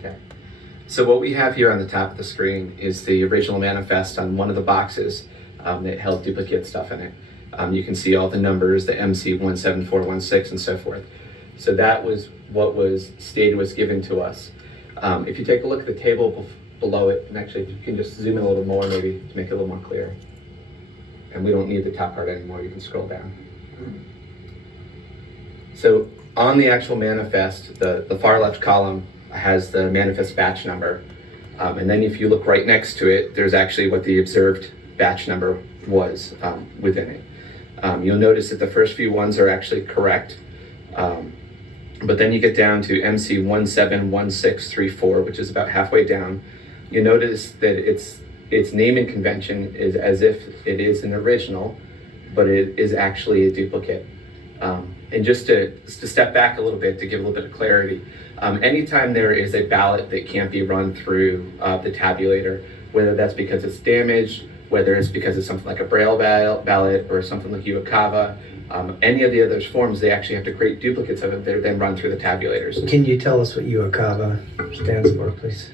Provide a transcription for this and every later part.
Okay. So what we have here on the top of the screen is the original manifest on one of the boxes that held duplicate stuff in it. You can see all the numbers, the MC 17416 and so forth. So that was what was stated was given to us. If you take a look at the table below it, and actually if you can just zoom in a little more maybe to make it a little more clear. And we don't need the top part anymore, you can scroll down. So on the actual manifest, the far left column has the manifest batch number. And then if you look right next to it, there's actually what the observed batch number was within it. You'll notice that the first few ones are actually correct. But then you get down to MC 171634, which is about halfway down. You notice that its naming convention is as if it is an original, but it is actually a duplicate. And just to step back a little bit to give a little bit of clarity, anytime there is a ballot that can't be run through the tabulator, whether that's because it's damaged, whether it's because it's something like a Braille ballot or something like UACAVA, any of the other forms, they actually have to create duplicates of it that are then run through the tabulators. Can you tell us what UACAVA stands for, please?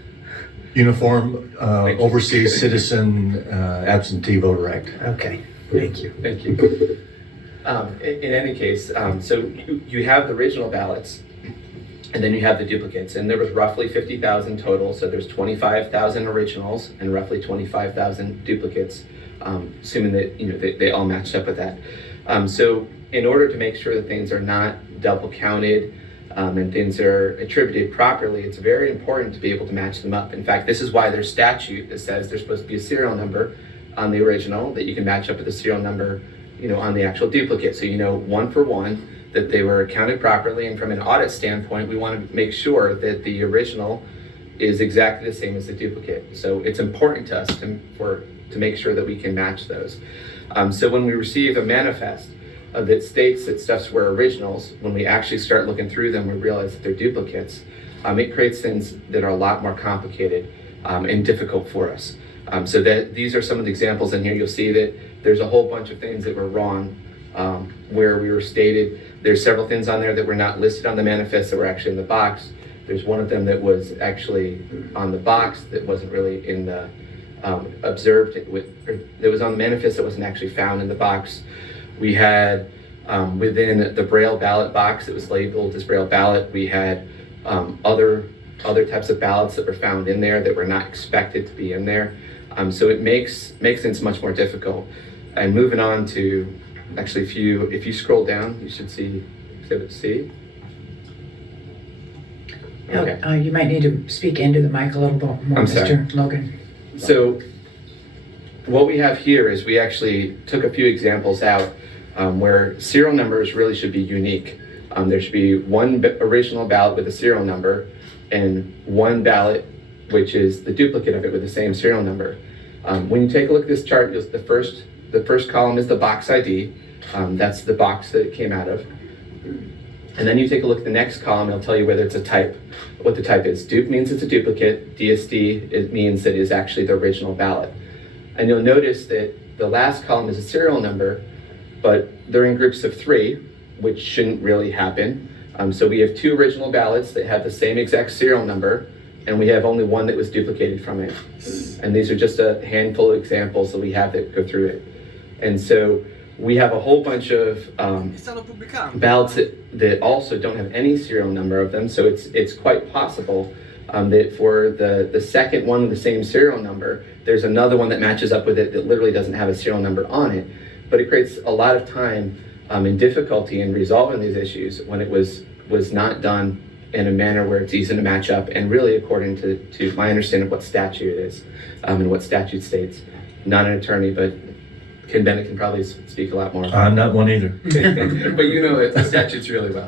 Uniform Overseas Citizen Absentee Voter Act. Okay, thank you. Thank you. In any case, so you have the original ballots, and then you have the duplicates, and there was roughly 50,000 total, so there's 25,000 originals and roughly 25,000 duplicates, assuming that they all matched up with that. So in order to make sure that things are not double counted and things are attributed properly, it's very important to be able to match them up. In fact, this is why there's statute that says there's supposed to be a serial number on the original that you can match up with the serial number on the actual duplicate. So you know one for one that they were counted properly, and from an audit standpoint, we want to make sure that the original is exactly the same as the duplicate. So it's important to us to make sure that we can match those. So when we receive a manifest that states that stuffs were originals, when we actually start looking through them, we realize that they're duplicates. It creates things that are a lot more complicated and difficult for us. So that these are some of the examples in here. You'll see that there's a whole bunch of things that were wrong where we were stated. There's several things on there that were not listed on the manifest that were actually in the box. There's one of them that was actually on the box that wasn't really in the observed, that was on the manifest that wasn't actually found in the box. We had within the Braille ballot box that was labeled as Braille ballot, we had other types of ballots that were found in there that were not expected to be in there. So it makes things much more difficult. And moving on to, actually if you scroll down, you should see Exhibit C. Okay. You might need to speak into the mic a little bit more, Mr. Logan. So what we have here is we actually took a few examples out where serial numbers really should be unique. There should be one original ballot with a serial number and one ballot which is the duplicate of it with the same serial number. When you take a look at this chart, the first column is the box ID. That's the box that it came out of. And then you take a look at the next column, it'll tell you whether it's a type, what the type is. Dupe means it's a duplicate. DSD, it means that it is actually the original ballot. And you'll notice that the last column is a serial number, but they're in groups of 3, which shouldn't really happen. So we have 2 original ballots that have the same exact serial number, and we have only one that was duplicated from it. And these are just a handful of examples that we have that go through it. And so we have a whole bunch of ballots that also don't have any serial number of them. So it's quite possible that for the second one with the same serial number, there's another one that matches up with it that literally doesn't have a serial number on it. But it creates a lot of time and difficulty in resolving these issues when it was not done in a manner where it's easy to match up and really according to my understanding of what statute is and what statute states. Not an attorney, but Ken Bennett can probably speak a lot more. I'm not one either. But you know the statutes really well.